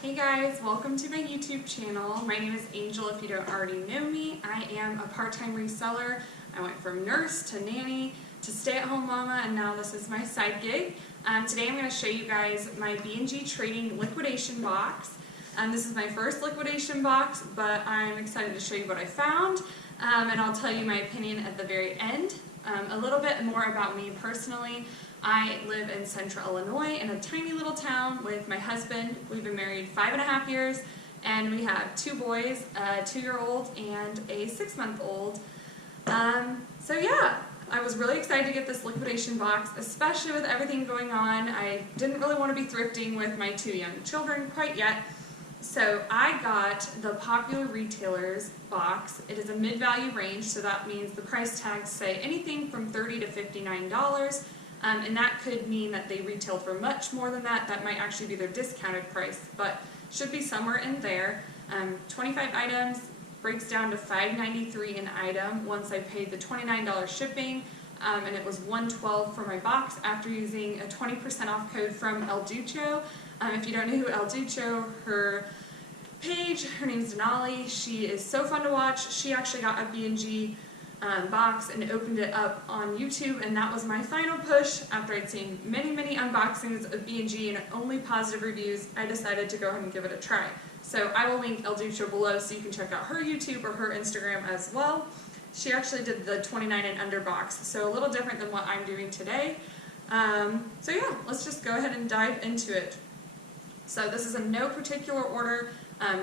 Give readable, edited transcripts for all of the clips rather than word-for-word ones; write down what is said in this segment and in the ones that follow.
Hey guys, welcome to my YouTube channel. My name is Angel if you don't already know me. I am a part-time reseller. I went from nurse to nanny to stay-at-home mama, and now this is my side gig. Today I'm going to show you guys my B&G Trading liquidation box. This is my first liquidation box, but I'm excited to show you what I found, and I'll tell you my opinion at the very end. A little bit more about me personally. I live in central Illinois in a tiny little town with my husband. We've been married 5.5 years, and we have 2 boys, a 2-year-old and a 6-month-old. So yeah, I was really excited to get this liquidation box, especially with everything going on. I didn't really want to be thrifting with my 2 young children quite yet. So I got the Popular Retailers box. It is a mid-value range, so that means the price tags say anything from $30 to $59. And that could mean that they retail for much more than that. That might actually be their discounted price, but should be somewhere in there. 25 items breaks down to $5.93 an item once I paid the $29 shipping, and it was $112 for my box after using a 20% off code from El Ducho. If you don't know who El Ducho, her page, her name's Denali. She is so fun to watch. She actually got a B&G box and opened it up on YouTube, and that was my final push. After I'd seen many unboxings of B&G and only positive reviews, I decided to go ahead and give it a try. So I will link El Ducho below so you can check out her YouTube or her Instagram as well. She actually did the 29 and under box, so a little different than what I'm doing today. So yeah, let's just go ahead and dive into it. So this is in no particular order.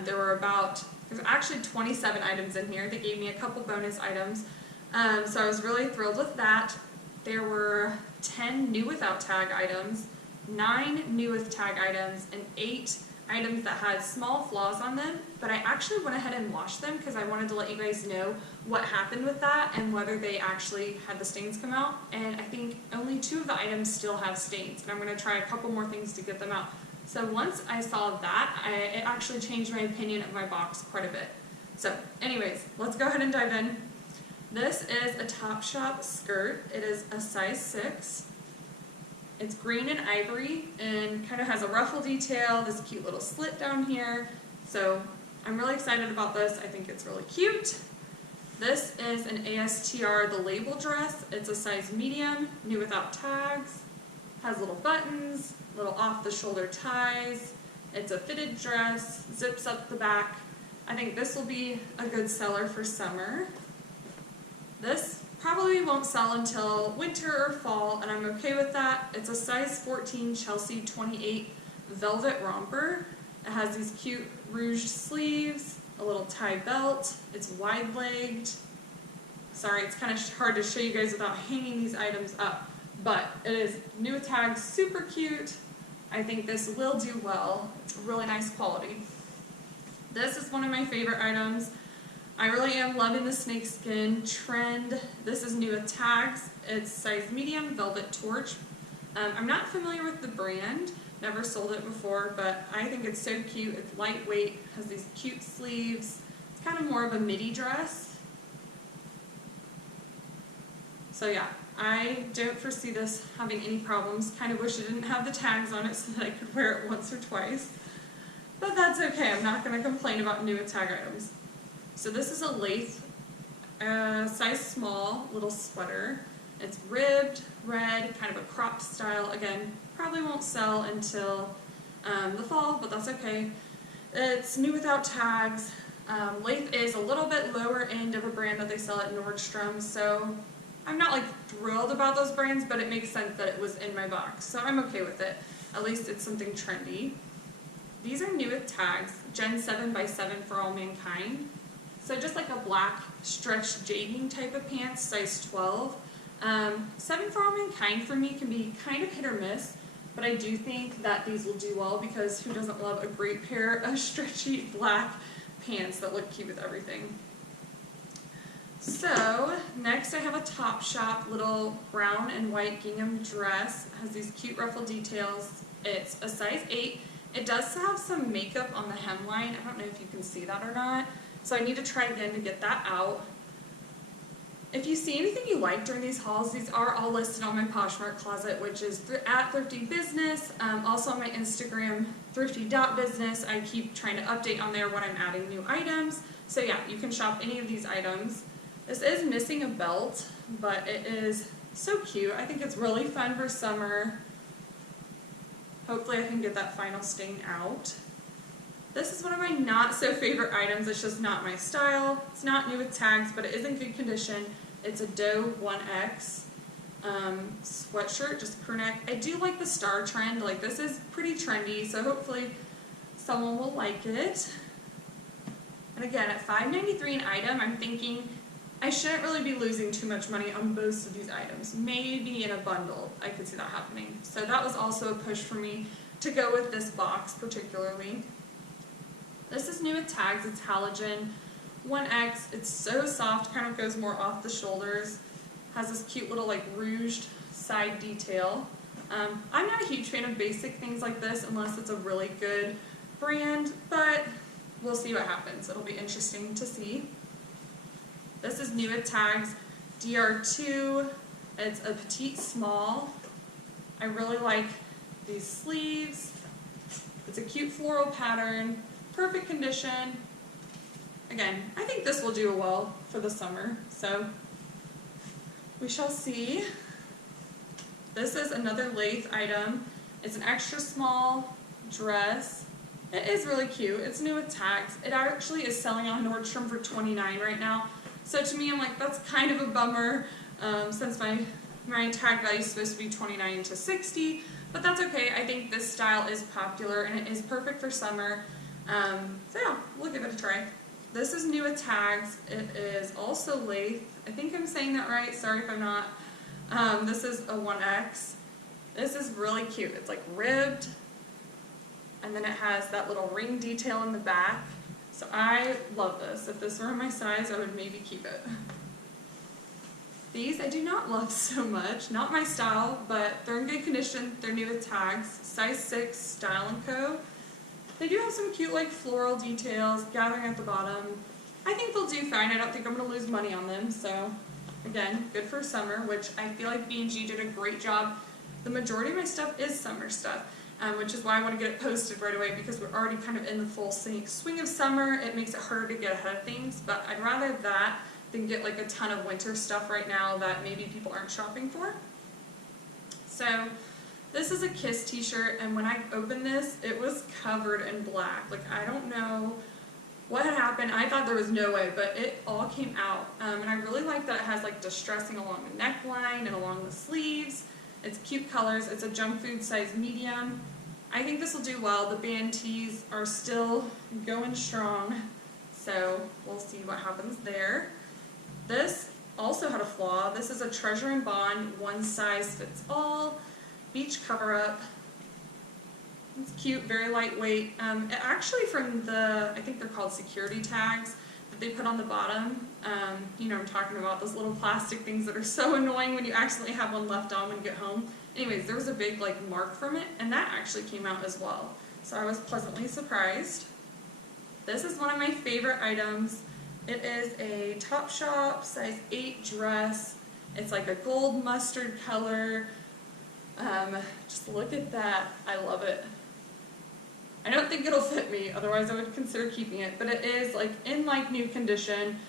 There's actually 27 items in here. They gave me a couple bonus items. So I was really thrilled with that. There were 10 new without tag items, 9 new with tag items, and 8 items that had small flaws on them, but I actually went ahead and washed them because I wanted to let you guys know what happened with that and whether they actually had the stains come out. And I think only 2 of the items still have stains, and I'm going to try a couple more things to get them out. So once I saw that, it actually changed my opinion of my box quite a bit. So anyways, let's go ahead and dive in. This is a Topshop skirt. It is a size 6. It's green and ivory and kind of has a ruffle detail, this cute little slit down here. So I'm really excited about this. I think it's really cute. This is an ASTR, the label dress. It's a size medium, new without tags. Has little buttons, little off-the-shoulder ties. It's a fitted dress, zips up the back. I think this will be a good seller for summer. This probably won't sell until winter or fall, and I'm okay with that. It's a size 14 Chelsea 28 velvet romper. It has these cute ruched sleeves, a little tie belt. It's wide-legged. Sorry, it's kind of hard to show you guys without hanging these items up, but it is new with tags, super cute. I think this will do well. It's really nice quality. This is one of my favorite items. I really am loving the snakeskin trend. This is new with tags. It's size medium, velvet torch. I'm not familiar with the brand, never sold it before, but I think it's so cute. It's lightweight, has these cute sleeves. It's kind of more of a midi dress. So yeah, I don't foresee this having any problems. Kind of wish it didn't have the tags on it so that I could wear it once or twice. But that's okay, I'm not going to complain about new with tag items. So this is a lace, size small, little sweater. It's ribbed, red, kind of a crop style. Again, probably won't sell until the fall, but that's okay. It's new without tags. Lace is a little bit lower end of a brand that they sell at Nordstrom, so I'm not like thrilled about those brands, but it makes sense that it was in my box, so I'm okay with it. At least it's something trendy. These are new with tags, Gen 7x7 for all mankind. So just like a black stretched jegging type of pants, size 12. 7 for all mankind for me can be kind of hit or miss, but I do think that these will do well because who doesn't love a great pair of stretchy black pants that look cute with everything. So next I have a Topshop little brown and white gingham dress. It has these cute ruffle details. It's a size 8. It does have some makeup on the hemline. I don't know if you can see that or not. So I need to try again to get that out. If you see anything you like during these hauls, these are all listed on my Poshmark closet, which is at Thrifty Business. Also on my Instagram, thrifty.business. I keep trying to update on there when I'm adding new items. So yeah, you can shop any of these items. This is missing a belt, but it is so cute. I think it's really fun for summer. Hopefully I can get that final stain out. This is one of my not so favorite items. It's just not my style. It's not new with tags, but it is in good condition. It's a doe 1X sweatshirt, just crew neck. I do like the star trend. Like, this is pretty trendy, so hopefully someone will like it. And again, at $5.93 an item, I'm thinking I shouldn't really be losing too much money on most of these items. Maybe in a bundle, I could see that happening. So that was also a push for me to go with this box particularly. This is new with tags. It's halogen 1X. It's so soft, kind of goes more off the shoulders. Has this cute little like rouged side detail. I'm not a huge fan of basic things like this unless it's a really good brand, but we'll see what happens. It'll be interesting to see. This is new with tags, DR2. It's a petite small. I really like these sleeves. It's a cute floral pattern, perfect condition. Again, I think this will do well for the summer, so we shall see. This is another lathe item. It's an extra small dress. It is really cute. It's new with tags. It actually is selling on Nordstrom for $29 right now. So to me, I'm like, that's kind of a bummer since my tag value is supposed to be $29 to $60, but that's okay. I think this style is popular and it is perfect for summer. So yeah, we'll give it a try. This is new with tags. It is also lathe. I think I'm saying that right. Sorry if I'm not. This is a 1X. This is really cute. It's like ribbed, and then it has that little ring detail in the back. So I love this. If this were my size, I would maybe keep it. These I do not love so much. Not my style, but they're in good condition. They're new with tags. Size 6, Style & Co. They do have some cute like floral details gathering at the bottom. I think they'll do fine. I don't think I'm going to lose money on them. So again, good for summer, which I feel like B&G did a great job. The majority of my stuff is summer stuff. Which is why I want to get it posted right away because we're already kind of in the full swing of summer. It makes it harder to get ahead of things, but I'd rather that than get like a ton of winter stuff right now that maybe people aren't shopping for. So this is a Kiss t-shirt, and when I opened this, it was covered in black. Like, I don't know what had happened. I thought there was no way, but it all came out. And I really like that it has like distressing along the neckline and along the sleeves. It's cute colors. It's a junk food size medium. I think this will do well. The band tees are still going strong, so we'll see what happens there. This also had a flaw. This is a Treasure and Bond one size fits all beach cover up. It's cute, very lightweight. Actually from the, I think they're called security tags that they put on the bottom. You know what I'm talking about, those little plastic things that are so annoying when you accidentally have one left on when you get home. Anyways, there was a big like mark from it, and that actually came out as well. So I was pleasantly surprised. This is one of my favorite items. It is a Topshop size 8 dress. It's like a gold mustard color. Just look at that. I love it. I don't think it'll fit me, otherwise I would consider keeping it, but it is like in like new condition.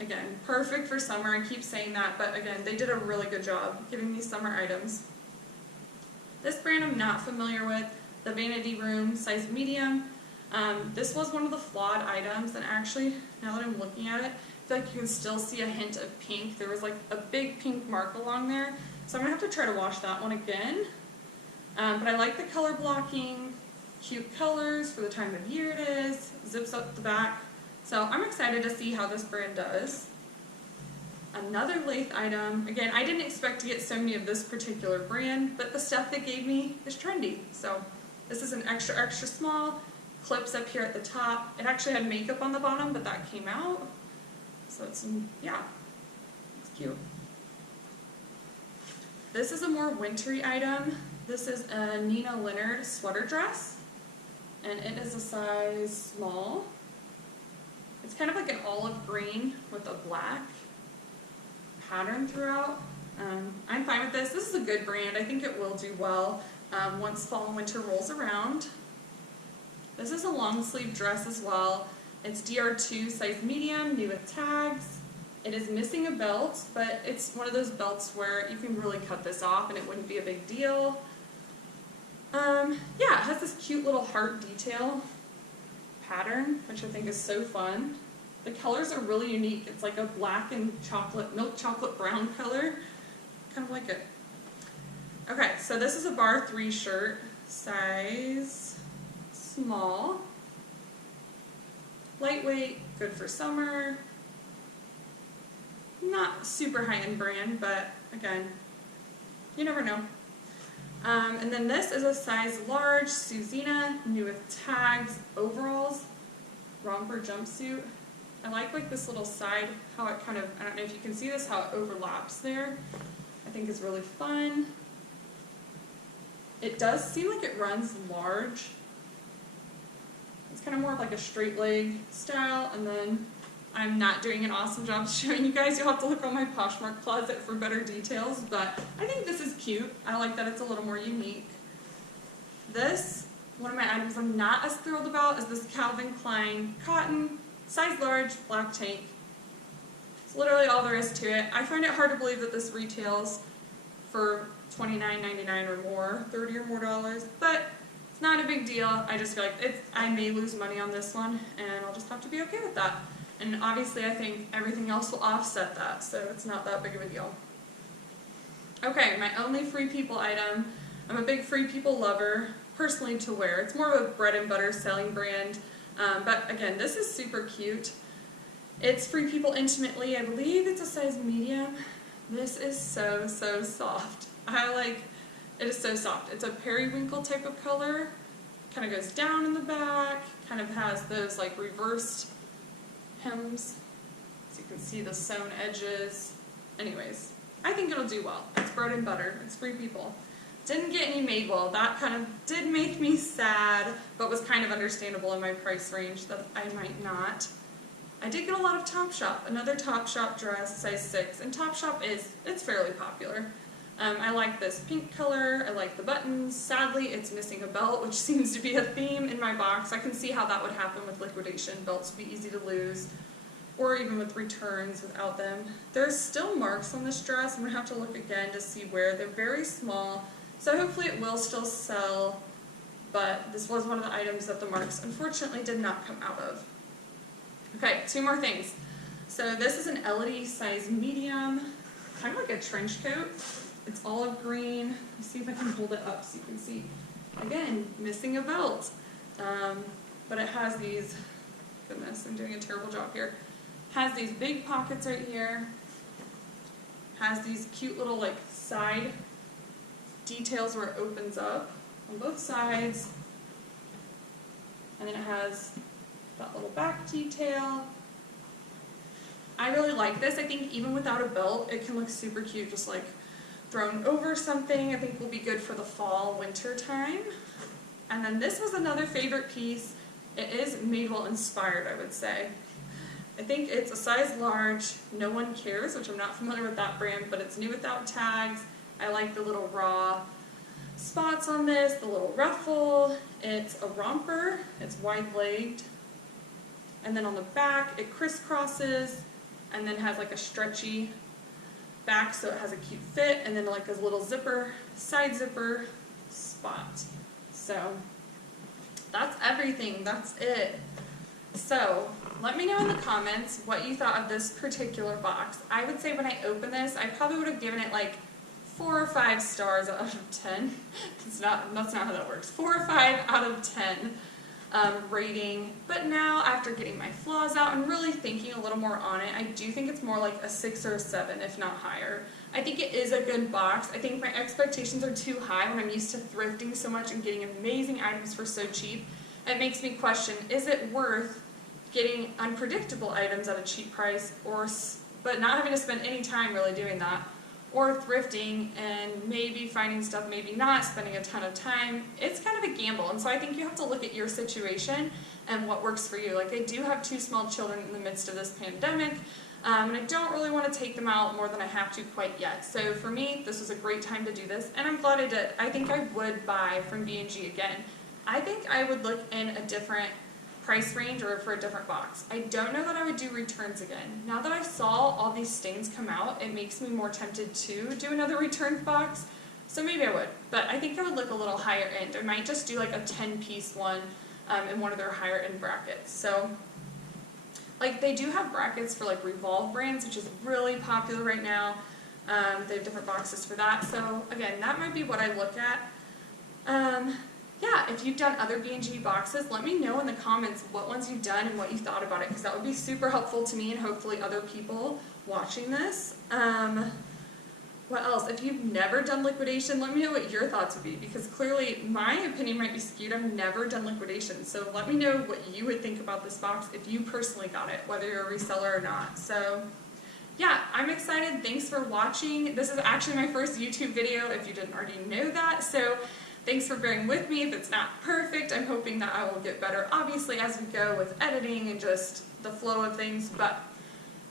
Again, perfect for summer. I keep saying that, but again, they did a really good job giving me summer items. This brand I'm not familiar with, the Vanity Room size medium. This was one of the flawed items, and actually, now that I'm looking at it, I feel like you can still see a hint of pink. There was like a big pink mark along there, so I'm going to have to try to wash that one again. But I like the color blocking, cute colors for the time of year it is, zips up the back. So I'm excited to see how this brand does. Another lathe item. Again, I didn't expect to get so many of this particular brand, but the stuff they gave me is trendy. So this is an extra, extra small, clips up here at the top. It actually had makeup on the bottom, but that came out. So it's, yeah, it's cute. This is a more wintry item. This is a Nina Leonard sweater dress, and it is a size small. It's kind of like an olive green with a black. pattern throughout. I'm fine with this. This is a good brand. I think it will do well once fall and winter rolls around. This is a long sleeve dress as well. It's DR2 size medium, new with tags. It is missing a belt, but it's one of those belts where you can really cut this off and it wouldn't be a big deal. Yeah, it has this cute little heart detail pattern, which I think is so fun. The colors are really unique. It's like a black and milk chocolate brown color. Kind of like it. Okay, so this is a bar 3 shirt, size small. Lightweight, good for summer. Not super high-end brand, but again, you never know. And then this is a size large, Suzina, new with tags, overalls, romper jumpsuit. I like this little side, how it kind of, I don't know if you can see this, how it overlaps there. I think is really fun. It does seem like it runs large. It's kind of more like a straight leg style, and then I'm not doing an awesome job showing you guys. You'll have to look on my Poshmark closet for better details, but I think this is cute. I like that it's a little more unique. This, one of my items I'm not as thrilled about, is this Calvin Klein cotton, size large, black tank. It's literally all there is to it. I find it hard to believe that this retails for $29.99 or more, $30 or more dollars, but it's not a big deal. I just feel like I may lose money on this one, and I'll just have to be okay with that. And obviously I think everything else will offset that, so it's not that big of a deal. Okay, my only Free People item. I'm a big Free People lover, personally to wear. It's more of a bread and butter selling brand, but again, this is super cute. It's Free People Intimately. I believe it's a size medium. This is so, so soft. It is so soft. It's a periwinkle type of color. Kind of goes down in the back, kind of has those like reversed hems, so you can see the sewn edges. Anyways, I think it'll do well. It's bread and butter. It's Free People. Didn't get any made well. That kind of did make me sad, but was kind of understandable in my price range that I might not. I did get a lot of Topshop. Another Topshop dress, size 6, and Topshop it's fairly popular. I like this pink color. I like the buttons. Sadly, it's missing a belt, which seems to be a theme in my box. I can see how that would happen with liquidation. Belts would be easy to lose, or even with returns without them. There's still marks on this dress. I'm going to have to look again to see where. They're very small, so hopefully it will still sell, but this was one of the items that the marks unfortunately did not come out of. Okay, 2 more things. So this is an Elodie size medium, kind of like a trench coat. It's olive green. Let's see if I can hold it up so you can see. Again, missing a belt. But it has these, goodness, I'm doing a terrible job here. Has these big pockets right here. Has these cute little like side details where it opens up on both sides. And then it has that little back detail. I really like this. I think even without a belt, it can look super cute, just like thrown over something. I think will be good for the fall, winter time. And then this was another favorite piece. It is Madewell inspired, I would say. I think it's a size large, No One Cares, which I'm not familiar with that brand, but it's new without tags. I like the little raw spots on this, the little ruffle. It's a romper, it's wide-legged. And then on the back, it crisscrosses and then has like a stretchy back, so it has a cute fit, and then like a little zipper, side zipper spot. So that's everything. That's it. So let me know in the comments what you thought of this particular box. I would say when I opened this, I probably would have given it like 4 or 5 stars out of 10. That's not how that works. 4 or 5 out of 10 rating. But now, after getting my flaws out and really thinking a little more on it, I do think it's more like a 6 or a 7, if not higher. I think it is a good box. I think my expectations are too high when I'm used to thrifting so much and getting amazing items for so cheap. It makes me question, is it worth getting unpredictable items at a cheap price, but not having to spend any time really doing that, or thrifting and maybe finding stuff, maybe not, spending a ton of time? It's kind of a gamble, and so I think you have to look at your situation and what works for you. Like, I do have 2 small children in the midst of this pandemic. And I don't really want to take them out more than I have to quite yet. So for me, this was a great time to do this, and I'm glad I did. I think I would buy from B&G again. I think I would look in a different price range or for a different box. I don't know that I would do returns again. Now that I saw all these stains come out, it makes me more tempted to do another returns box. So maybe I would, but I think I would look a little higher end. I might just do like a 10-piece one in one of their higher end brackets. So like they do have brackets for like Revolve brands, which is really popular right now. They have different boxes for that. So again, that might be what I look at. Yeah, if you've done other B&G boxes, let me know in the comments what ones you've done and what you thought about it, because that would be super helpful to me and hopefully other people watching this. What else? If you've never done liquidation, let me know what your thoughts would be, because clearly my opinion might be skewed. I've never done liquidation, so let me know what you would think about this box if you personally got it, whether you're a reseller or not. So yeah, I'm excited. Thanks for watching. This is actually my first YouTube video, if you didn't already know that, so thanks for bearing with me. If it's not perfect, I'm hoping that I will get better, obviously, as we go with editing and just the flow of things. But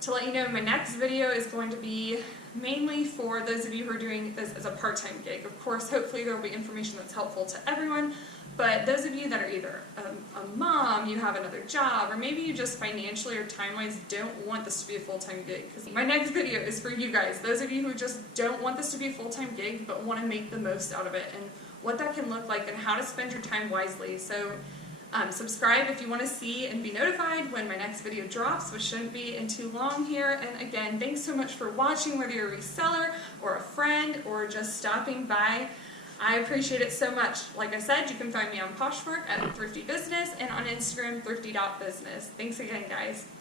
to let you know, my next video is going to be mainly for those of you who are doing this as a part-time gig. Of course, hopefully there will be information that's helpful to everyone, but those of you that are either a mom, you have another job, or maybe you just financially or time-wise don't want this to be a full-time gig, because my next video is for you guys, those of you who just don't want this to be a full-time gig but want to make the most out of it, and what that can look like and how to spend your time wisely. So subscribe if you want to see and be notified when my next video drops, which shouldn't be in too long here. And again, thanks so much for watching, whether you're a reseller or a friend or just stopping by. I appreciate it so much. Like I said, you can find me on Poshmark at Thrifty Business and on Instagram, thrifty.business. Thanks again, guys.